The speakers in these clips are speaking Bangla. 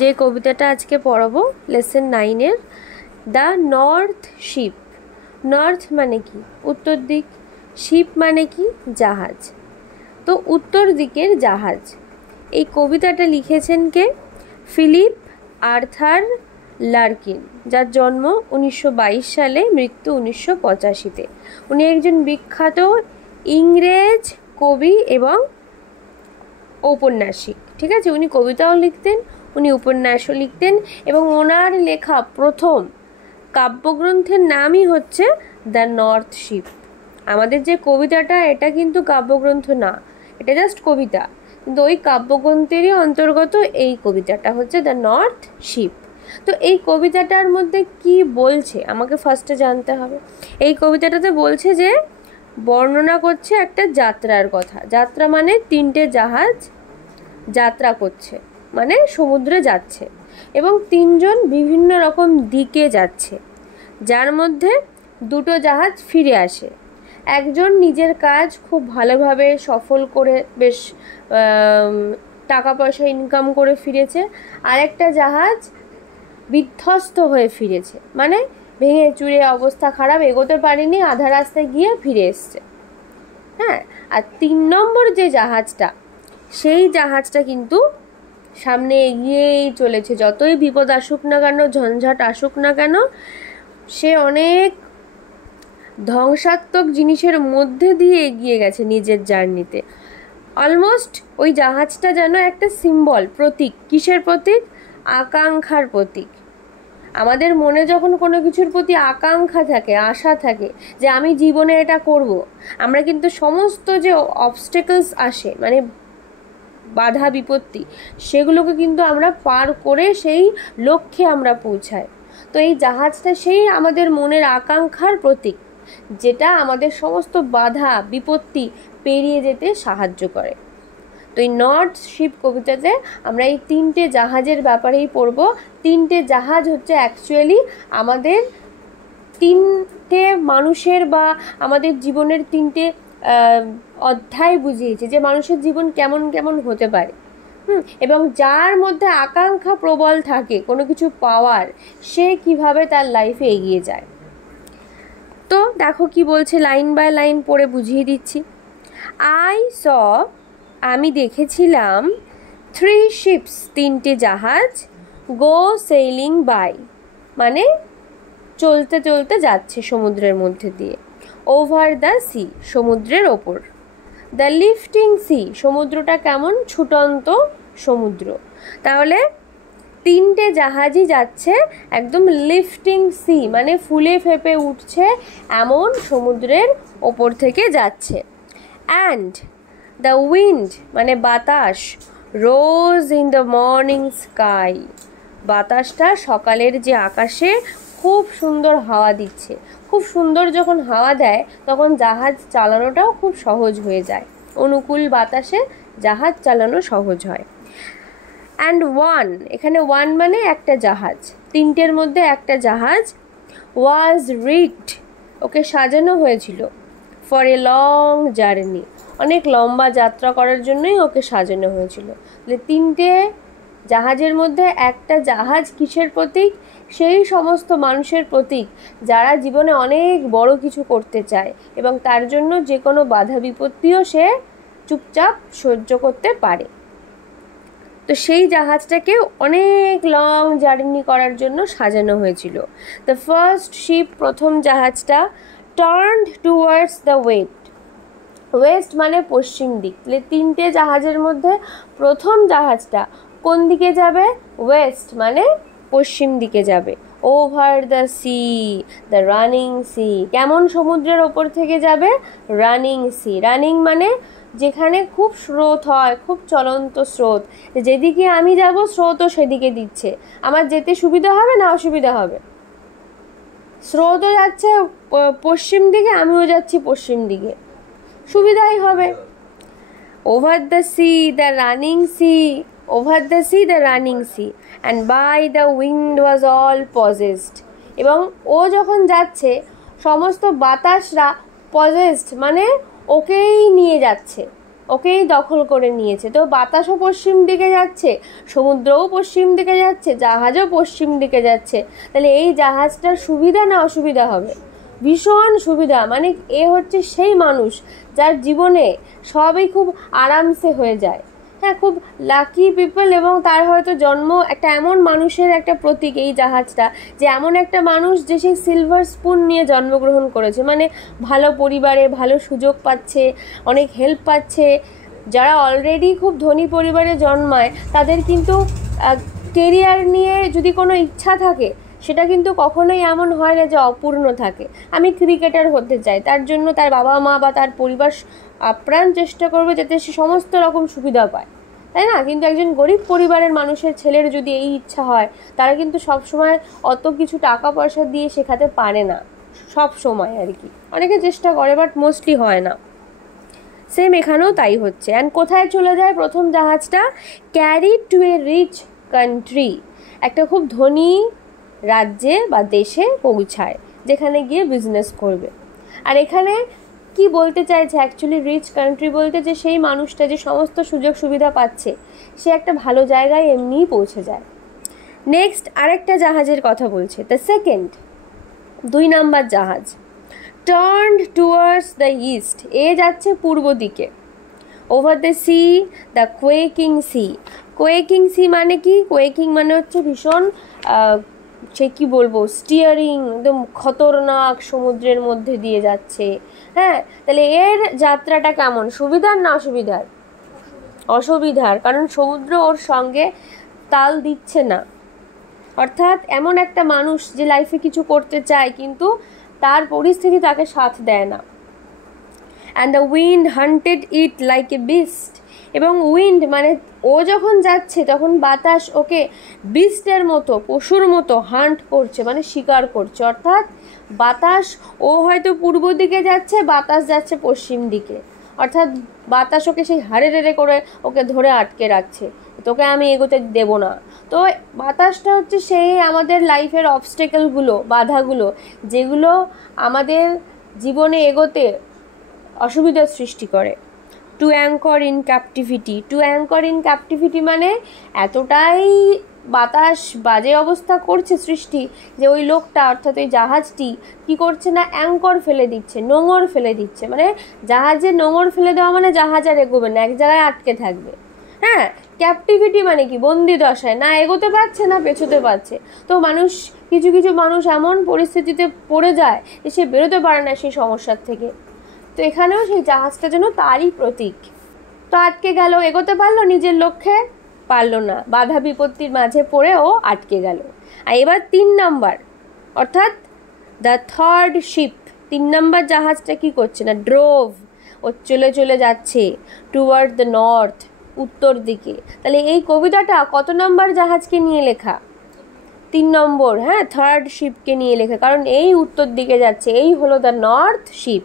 যে কবিতাটা আজকে পড়াবো লেসন 9-এর, দ্য নর্থ শিপ। নর্থ মানে কি? উত্তর দিক। শিপ মানে কি? জাহাজ। তো উত্তর দিকের জাহাজ। এই কবিতাটা লিখেছেন কে? ফিলিপ আর্থার লার্কিন, যার জন্ম 1922 সালে, মৃত্যু 1985-তে। উনি একজন বিখ্যাত ইংরেজ কবি এবং ঔপন্যাসিক। ঠিক আছে, উনি কবিতাও লিখতেন, উনি উপন্যাসও লিখতেন, এবং ওনার লেখা প্রথম কাব্যগ্রন্থের নামই হচ্ছে দ্য নর্থ শিপ। আমাদের যে কবিতাটা, এটা কিন্তু কাব্যগ্রন্থ না, এটা জাস্ট কবিতা, কিন্তু ওই কাব্যগ্রন্থেরই অন্তর্গত এই কবিতাটা হচ্ছে দ্য নর্থ শিপ। তো এই কবিতাটার মধ্যে কি বলছে আমাকে ফার্স্টে জানতে হবে। এই কবিতাটাতে বলছে যে বর্ণনা করছে একটা যাত্রার কথা। যাত্রা মানে 3টে জাহাজ যাত্রা করছে, মানে সমুদ্রে যাচ্ছে, এবং 3জন বিভিন্ন রকম দিকে যাচ্ছে, যার মধ্যে 2টো জাহাজ ফিরে আসে। একজন নিজের কাজ খুব ভালোভাবে সফল করে বেশ টাকা পয়সা ইনকাম করে ফিরেছে, আরেকটা জাহাজ বিধ্বস্ত হয়ে ফিরেছে, মানে ভেঙে চুরে অবস্থা খারাপ, এগোতে পারেনি, আধা রাস্তায় গিয়ে ফিরে এসছে। হ্যাঁ, আর 3 নম্বর যে জাহাজটা, সেই জাহাজটা কিন্তু সামনে এগিয়েই চলেছে। যতই বিপদ আসুক না কেন, ঝঞ্ঝাট আসুক না কেন, সে অনেক ধ্বংসাত্মক জিনিসের মধ্যে দিয়ে এগিয়ে গেছে নিজের জার্নিতে। অলমোস্ট ওই জাহাজটা যেন একটা সিম্বল, প্রতীক। কিসের প্রতীক? আকাঙ্ক্ষার প্রতীক। আমাদের মনে যখন কোনো কিছুর প্রতি আকাঙ্ক্ষা থাকে, আশা থাকে যে আমি জীবনে এটা করব, আমরা কিন্তু সমস্ত যে অবস্টেকলস আসে, মানে বাধা বিপত্তি, সেগুলোকে কিন্তু আমরা পার করে সেই লক্ষ্যে আমরা পৌঁছাই। তো এই জাহাজটা সেই আমাদের মনের আকাঙ্ক্ষার প্রতীক, যেটা আমাদের সমস্ত বাধা বিপত্তি পেরিয়ে যেতে সাহায্য করে। তো এই নর্থ শিপ কবিতাতে আমরা এই 3টে জাহাজের ব্যাপারেই পড়ব। 3টে জাহাজ হচ্ছে অ্যাকচুয়ালি আমাদের 3টে মানুষের বা আমাদের জীবনের 3টে অধ্যায় বুঝিয়েছে, যে মানুষের জীবন কেমন কেমন হতে পারে। এবং যার মধ্যে আকাঙ্ক্ষা প্রবল থাকে কোনো কিছু পাওয়ার, সে কিভাবে তার লাইফে এগিয়ে যায়। তো দেখো কি বলছে, লাইন বাই লাইন পড়ে বুঝিয়ে দিচ্ছি। আমি দেখেছিলাম 3 ships, 3টে জাহাজ, গো সেইলিং বাই, মানে চলতে চলতে যাচ্ছে সমুদ্রের মধ্যে দিয়ে। ওভার দ্য সি, সমুদ্রের ওপর। দ্য লিফটিং সি, সমুদ্রটা কেমন? ছুটন্ত সমুদ্র। তাহলে 3টে জাহাজই যাচ্ছে একদম লিফটিং সি, মানে ফুলে ফেপে উঠছে এমন সমুদ্রের ওপর থেকে যাচ্ছে। অ্যান্ড দ্য উইন্ড, মানে বাতাস, rose in the morning sky, বাতাসটা সকালের যে আকাশে খুব সুন্দর হাওয়া দিচ্ছে। খুব সুন্দর যখন হাওয়া দেয় তখন জাহাজ চালানোটাও খুব সহজ হয়ে যায়, অনুকূল বাতাসে জাহাজ চালানো সহজ হয়। অ্যান্ড ওয়ান, এখানে ওয়ান মানে একটা জাহাজ, 3টের মধ্যে একটা জাহাজ, ওয়াজ রিগড, ওকে সাজানো হয়েছিল, ফর এ লং জার্নি, অনেক লম্বা যাত্রা করার জন্যই ওকে সাজানো হয়েছিল। তাহলে 3টে জাহাজের মধ্যে একটা জাহাজ কিসের প্রতীক? সেই সমস্ত মানুষের প্রতীক যারা জীবনে অনেক বড় কিছু করতে চায় এবং তার জন্য যে কোনো বাধা বিপত্তিও সে চুপচাপ সহ্য করতে পারে। তো সেই জাহাজটাকে অনেক লং জার্নি করার জন্য সাজানো হয়েছিল। দ্য ফার্স্ট শিপ, প্রথম জাহাজটা, turned towards the west, west মানে পশ্চিম দিক। তাহলে 3টে জাহাজের মধ্যে প্রথম জাহাজটা কোন দিকে যাবে? ওয়েস্ট মানে পশ্চিম দিকে যাবে। Over the sea, the running sea, কেমন সমুদ্রের ওপর থেকে যাবে? Running C. রানিং মানে যেখানে খুব স্রোত হয়, খুব চলন্ত স্রোত, যেদিকে আমি যাব স্রোতও সেদিকে দিচ্ছে, আমার যেতে সুবিধা হবে না অসুবিধা হবে? স্রোতও যাচ্ছে পশ্চিম দিকে, আমিও যাচ্ছি পশ্চিম দিকে, সুবিধাই হবে। Over the sea, the running sea, over the sea, the running sea, and by the wind was all possessed, এবং ও যখন যাচ্ছে সমস্ত বাতাসরা পজেসড মানে ওকেই নিয়ে যাচ্ছে, ওকেই দখল করে নিয়েছে। তো বাতাসও পশ্চিম দিকে যাচ্ছে, সমুদ্রও পশ্চিম দিকে যাচ্ছে, জাহাজও পশ্চিম দিকে যাচ্ছে। তাহলে এই জাহাজটার সুবিধা না অসুবিধা হবে? ভীষণ সুবিধা। মানে এ হচ্ছে সেই মানুষ যার জীবনে সবই খুব আরামসে হয়ে যায়। হ্যাঁ, খুব লাকি পিপল, এবং তার হয়তো জন্ম একটা এমন মানুষের একটা প্রতীক এই জাহাজটা, যে এমন একটা মানুষ যে সেই সিলভার স্পুন নিয়ে জন্মগ্রহণ করেছে, মানে ভালো পরিবারে ভালো সুযোগ পাচ্ছে, অনেক হেল্প পাচ্ছে। যারা অলরেডি খুব ধনী পরিবারে জন্মায় তাদের কিন্তু কেরিয়ার নিয়ে যদি কোনো ইচ্ছা থাকে, সেটা কিন্তু কখনোই এমন হয় না যে অপূর্ণ থাকে। আমি ক্রিকেটার হতে চাই, তার জন্য তার বাবা মা বা তার পরিবার আপ্রাণ চেষ্টা করবে যাতে সে সমস্ত রকম সুবিধা পায়, তাই না? কিন্তু একজন গরিব পরিবারের মানুষের ছেলের যদি এই ইচ্ছা হয়, তারা কিন্তু সবসময় অত কিছু টাকা পয়সা দিয়ে শেখাতে পারে না, সব সময় আর কি। অনেকে চেষ্টা করে, বাট মোস্টলি হয় না। সেম এখানেও তাই হচ্ছে। অ্যান্ড কোথায় চলে যায় প্রথম জাহাজটা? Carry to a rich country, একটা খুব ধনী রাজ্যে বা দেশে পৌঁছায়, যেখানে গিয়ে বিজনেস করবে। আর এখানে কি বলতে চাইছে অ্যাকচুয়ালি রিচ কান্ট্রি বলতে, যে সেই মানুষটা যে সমস্ত সুযোগ সুবিধা পাচ্ছে, সে একটা ভালো জায়গায় এমনিই পৌঁছে যায়। নেক্সট আরেকটা জাহাজের কথা বলছে, দ্য সেকেন্ড, 2 নাম্বার জাহাজ। টার্নড টুয়ার্ডস দ্য ইস্ট, এ যাচ্ছে পূর্ব দিকে। Over the sea, the quaking sea. Quaking sea মানে কি? কোয়েকিং মানে হচ্ছে ভীষণ সে কি বলবো, স্টিয়ারিং, একদম খতরনাক সমুদ্রের মধ্যে দিয়ে যাচ্ছে। হ্যাঁ, তাহলে এর যাত্রাটা কেমন? সুবিধার না অসুবিধার? অসুবিধার, কারণ সমুদ্র ওর সঙ্গে তাল দিচ্ছে না। অর্থাৎ এমন একটা মানুষ যে লাইফে কিছু করতে চায়, কিন্তু তার পরিস্থিতি তাকে সাথ দেয় না। And the wind hunted it like a beast, এবং উইন্ড মানে ও যখন যাচ্ছে তখন বাতাস ওকে বিস্টের মতো, পশুর মতো হান্ট করছে, মানে শিকার করছে। অর্থাৎ বাতাস, ও হয়তো পূর্ব দিকে যাচ্ছে, বাতাস যাচ্ছে পশ্চিম দিকে, অর্থাৎ বাতাস ওকে সেই হাড়ে রেড়ে করে ওকে ধরে আটকে রাখছে, তোকে আমি এগোতে দেব না। তো বাতাসটা হচ্ছে সেই আমাদের লাইফের অবস্টেকেলগুলো, বাধাগুলো, যেগুলো আমাদের জীবনে এগোতে অসুবিধার সৃষ্টি করে। To anchor in captivity, to anchor in captivity মানে এতটাই বাতাস বাজে অবস্থা করছে সৃষ্টি, যে ওই লোকটা অর্থাৎ ওই জাহাজটি কি করছে না, অ্যাঙ্কর ফেলে দিচ্ছে, নোঙর ফেলে দিচ্ছে। মানে জাহাজে নোঙর ফেলে দেওয়া মানে জাহাজ আর এগোবে না, এক জায়গায় আটকে থাকবে। হ্যাঁ, ক্যাপটিভিটি মানে কি? বন্দি দশায়, না এগোতে পারছে না পেছোতে পারছে। তো মানুষ, কিছু কিছু মানুষ এমন পরিস্থিতিতে পড়ে যায় যে সে বেরোতে পারে না সেই সমস্যার থেকে। তো এখানেও সেই জাহাজটা যেন তারই প্রতীক। তো আটকে গেল, এগোতে পারলো নিজের লক্ষ্যে? পারলো না, বাধা বিপত্তির মাঝে পড়ে ও আটকে গেল। আর এবার 3 নাম্বার, অর্থাৎ দ্য থার্ড শিপ, 3 নাম্বার জাহাজটা কি করছে না, ড্রোভ, ও চলে চলে যাচ্ছে টুয়ার্ড দ্য নর্থ, উত্তর দিকে। তাহলে এই কবিতাটা কত নাম্বার জাহাজকে নিয়ে লেখা? 3 নম্বর। হ্যাঁ, থার্ড শিপকে নিয়ে লেখা, কারণ এই উত্তর দিকে যাচ্ছে, এই হলো the north ship.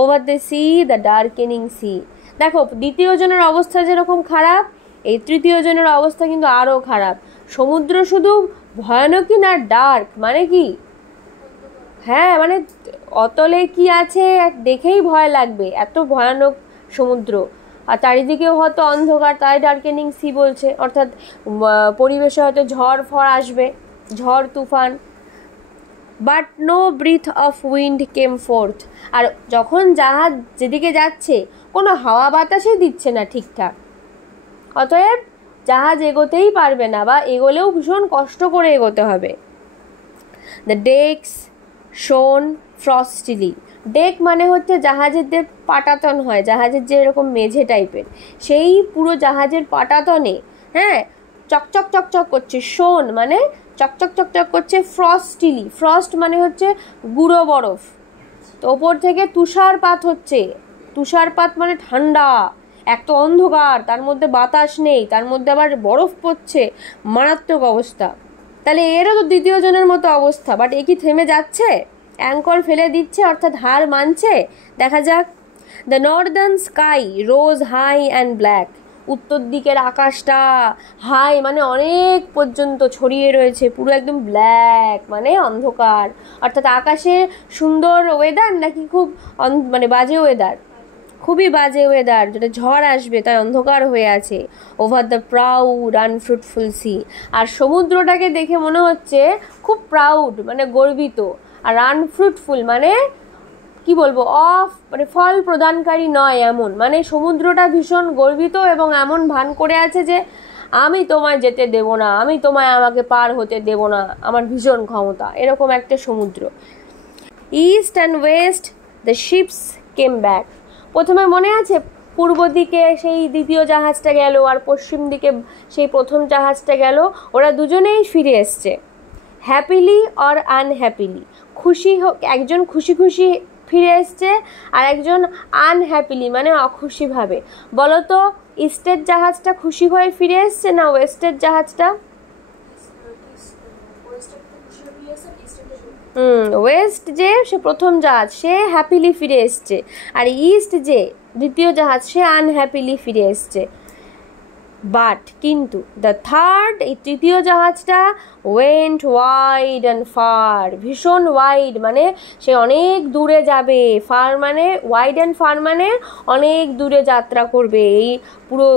Over the sea, the darkening sea. দেখো, দ্বিতীয় জনের অবস্থা যেরকম খারাপ, এই তৃতীয় জনের অবস্থা কিন্তু আরও খারাপ। সমুদ্র শুধু ভয়ানকই না, ডার্ক মানে কি? হ্যাঁ, মানে অতলে কি আছে দেখেই ভয় লাগবে, এত ভয়ানক সমুদ্র। আর চারিদিকেও হয়তো অন্ধকার, তাই ডার্কেনিং সি বলছে। অর্থাৎ পরিবেশে হয়তো ঝড় ফড় আসবে, ঝড় তুফান। But no breath of wind came forth. আর যখন জাহাজ যেদিকে যাচ্ছে কোনো হাওয়া বাতাসই দিচ্ছে না ঠিকঠাক, অতএব জাহাজ এগোতেই পারবে না, বা এগোলেও ভীষণ কষ্ট করে এগোতে হবে। দ্য ডেকস শোন ফ্রস্টিলি। ডেক মানে হচ্ছে জাহাজের যে পাটাতন হয়, জাহাজের যে এরকম মেঝে টাইপের, সেই পুরো জাহাজের পাটাতনে হ্যাঁ চকচক চকচক করছে। শোন মানে চকচক চকচক করছে। ফ্রস্টিলি, ফ্রস্ট মানে হচ্ছে গুঁড়ো বরফ, তো ওপর থেকে তুষারপাত হচ্ছে। তুষারপাত মানে ঠান্ডা, এক তো অন্ধকার, তার মধ্যে বাতাস নেই, তার মধ্যে আবার বরফ পড়ছে, মারাত্মক অবস্থা। তাহলে এরও তো দ্বিতীয় জনের মতো অবস্থা, বাট এ কি থেমে যাচ্ছে? অ্যাঙ্কর ফেলে দিচ্ছে, অর্থাৎ হার মানছে। দেখা যাক। The northern sky rose high and black. উত্তর দিকের আকাশটা হাই মানে অনেক পর্যন্ত ছড়িয়ে রয়েছে, পুরো একদম ব্ল্যাক মানে অন্ধকার। অর্থাৎ আকাশে সুন্দর ওয়েদার নাকি খুব মানে বাজে ওয়েদার? খুবই বাজে ওয়েদার, যেটা ঝড় আসবে তাই অন্ধকার হয়ে আছে। Over the proud unfruitful sea, আর সমুদ্রটাকে দেখে মনে হচ্ছে খুব প্রাউড মানে গর্বিত, আর আনফ্রুটফুল মানে কি বলবো, মানে ফল প্রদানকারী নয় এমন, মানে সমুদ্রটা ভীষণ গর্বিত এবং এমন ভান করে আছে যে আমি তোমায় যেতে দেব না, আমি তোমায় আমাকে পার হতে দেব না, আমার ভীষণ ক্ষমতা, এরকম একটা সমুদ্র। East and West the ships came back. প্রথমে মনে আছে পূর্ব দিকে সেই দ্বিতীয় জাহাজটা গেল আর পশ্চিম দিকে সেই প্রথম জাহাজটা গেল, ওরা দুজনেই ফিরে এসছে, হ্যাপিলি অর আনহ্যাপিলি। খুশি হোক, একজন খুশি খুশি ফিরে এসছে আর একজন আনহ্যাপিলি মানে অখুশিভাবে। বলো তো ইস্টের জাহাজটা খুশি হয়ে ফিরে এসছে না ওয়েস্টের জাহাজটা? ওয়েস্ট যে সে প্রথম জাহাজ সে হ্যাপিলি ফিরে এসছে, আর ইস্ট যে দ্বিতীয় জাহাজ সে আনহ্যাপিলি ফিরে এসছে। বাট কিন্তু দ্য থার্ড, এই তৃতীয় জাহাজটা ওয়েন্ট ওয়াইড অ্যান্ড ফার, ভীষণ ওয়াইড মানে সে অনেক দূরে যাবে, ফার মানে ওয়াইড অ্যান্ড ফার মানে অনেক দূরে যাত্রা করবে এই পুরো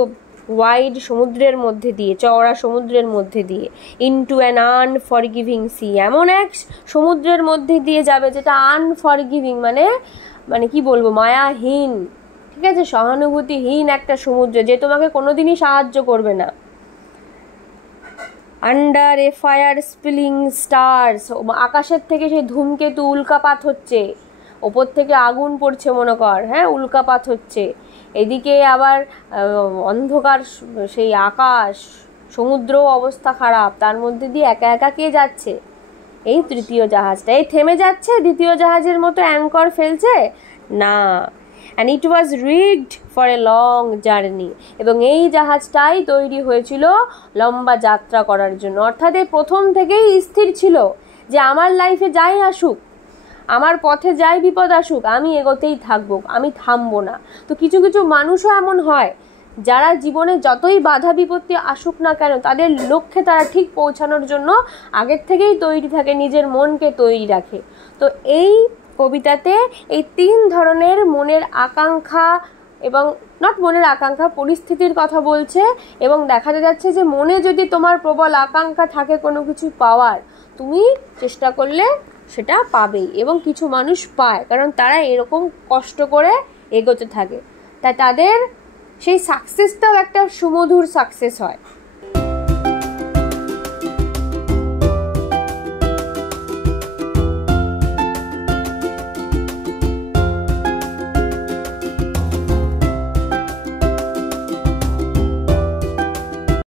ওয়াইড সমুদ্রের মধ্যে দিয়ে, চওড়া সমুদ্রের মধ্যে দিয়ে। ইনটু অ্যান আনফরগিভিং সি, এমন এক সমুদ্রের মধ্যে দিয়ে যাবে যেটা আনফরগিভিং মানে মানে কি বলবো, মায়াহীন, ঠিক আছে, সহানুভূতিহীন একটা সমুদ্র যে তোমাকে কোনোদিনই সাহায্য করবে না। আন্ডার এ ফায়ার স্পিলিং স্টার্স, আকাশের থেকে সেই ধূমকেতু উল্কাপাত হচ্ছে, ওপর থেকে আগুন পড়ছে মনে কর, হ্যাঁ উল্কাপাত হচ্ছে, এদিকে আবার অন্ধকার সেই আকাশ, সমুদ্র অবস্থা খারাপ, তার মধ্যে দিয়ে একা একা কে যাচ্ছে? এই তৃতীয় জাহাজটা। এই থেমে যাচ্ছে দ্বিতীয় জাহাজের মতো অ্যাঙ্কর ফেলছে না। And it was rigged for a long journey, এবং এই জাহাজটাই তৈরি হয়েছিল লম্বা যাত্রা করার জন্য। অর্থাৎ এই প্রথম থেকেই স্থির ছিল যে আমার লাইফে যাই আসুক, আমার পথে যাই বিপদ আসুক, আমি এগোতেই থাকবো, আমি থামবো না। তো কিছু কিছু মানুষও এমন হয় যারা জীবনে যতই বাধা বিপত্তি আসুক না কেন তাদের লক্ষ্যে তারা ঠিক পৌঁছানোর জন্য আগের থেকেই তৈরি থাকে, নিজের মনকে তৈরি রাখে। তো এই কবিতাতে এই 3 ধরনের মনের আকাঙ্ক্ষা এবং মনের আকাঙ্ক্ষা, পরিস্থিতির কথা বলছে, এবং দেখাতে যাচ্ছে যে মনে যদি তোমার প্রবল আকাঙ্ক্ষা থাকে কোনো কিছু পাওয়ার, তুমি চেষ্টা করলে সেটা পাবেই, এবং কিছু মানুষ পায় কারণ তারা এরকম কষ্ট করে এগোতে থাকে, তাই তাদের সেই সাকসেসটাও একটা সুমধুর সাকসেস হয়।